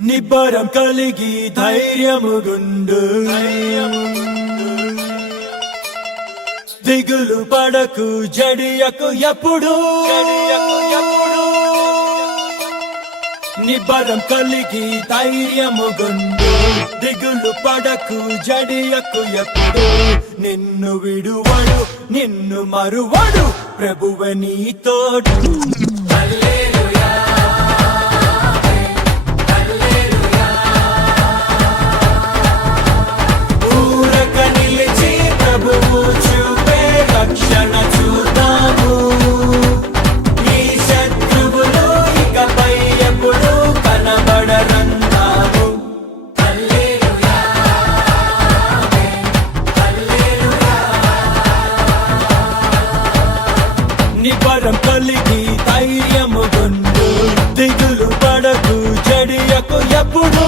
నిబ్బరం కలిగి ధైర్యముగుండు దిగులు పడకు జడియకు ఎప్పుడు నిబ్బరం కలిగి ధైర్యముగుండు దిగులు పడకు జడియకు ఎప్పుడు నిన్ను విడువడు నిన్ను మరువడు ప్రభువే నీ తోడు రక్షణ చూద్దాము ఈ శత్రువులు ఇకపై ఎప్పుడు కనబడరందాము హల్లెలూయా హల్లెలూయా నిబ్బరం కలిగి ధైర్యముగుండు దిగులు పడకు జడియకు ఎప్పుడు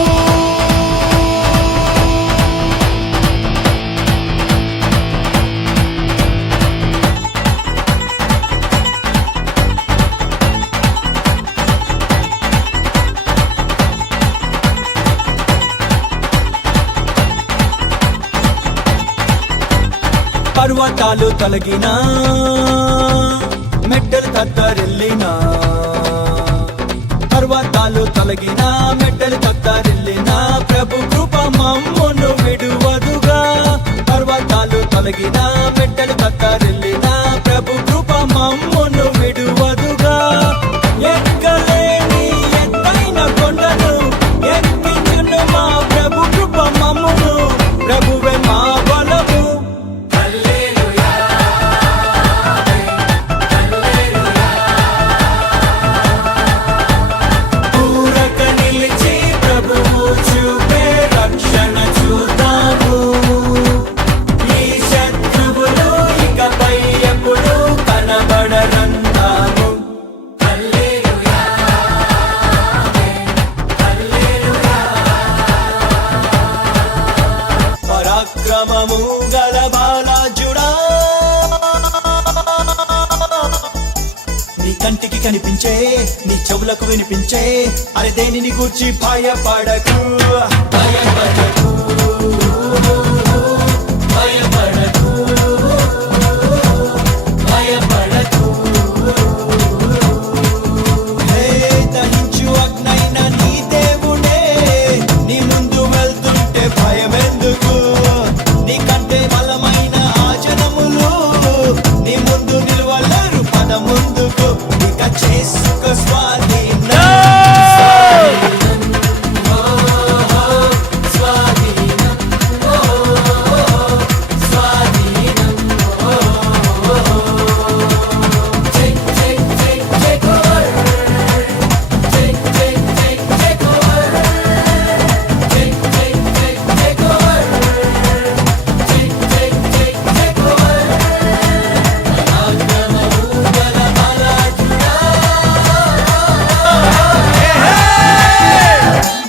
పర్వతాలు తొలగినా మెట్టలు తత్తరిల్లినా పర్వతాలు తొలగినా మెట్టలు తత్తరిల్లినా ప్రభు కృప మమ్మును విడువదుగా పర్వతాలు తొలగినా మెట్టలు తత్తరిల్లినా ప్రభు కృప మమ్మును విడువదుగా ఎక్కలేని ఎత్తైన కొండను ఎక్కించును మా ప్రభు కృప మమ్మును ప్రభువే మా బలము రక్షణ చూద్దాము ఈ శత్రువులు ఇకపై ఎప్పుడు కనబడరందాము హల్లెలూయా హల్లెలూయా పరాక్రమము గల బాలాజుడా నీ కంటికి కనిపించే నీ చెవులకు వినిపించే అరే దేనిని గూర్చి భయపడకు భయపడకు భయపడకు భయపడకు హే దహించు అగ్నైన నీ దేవుడే నీ ముందు వెళ్తుంటే భయమెందుకు నీకంటే బలమైన ఆ జనములు నీ ముందు నిలవలేరు పదముందు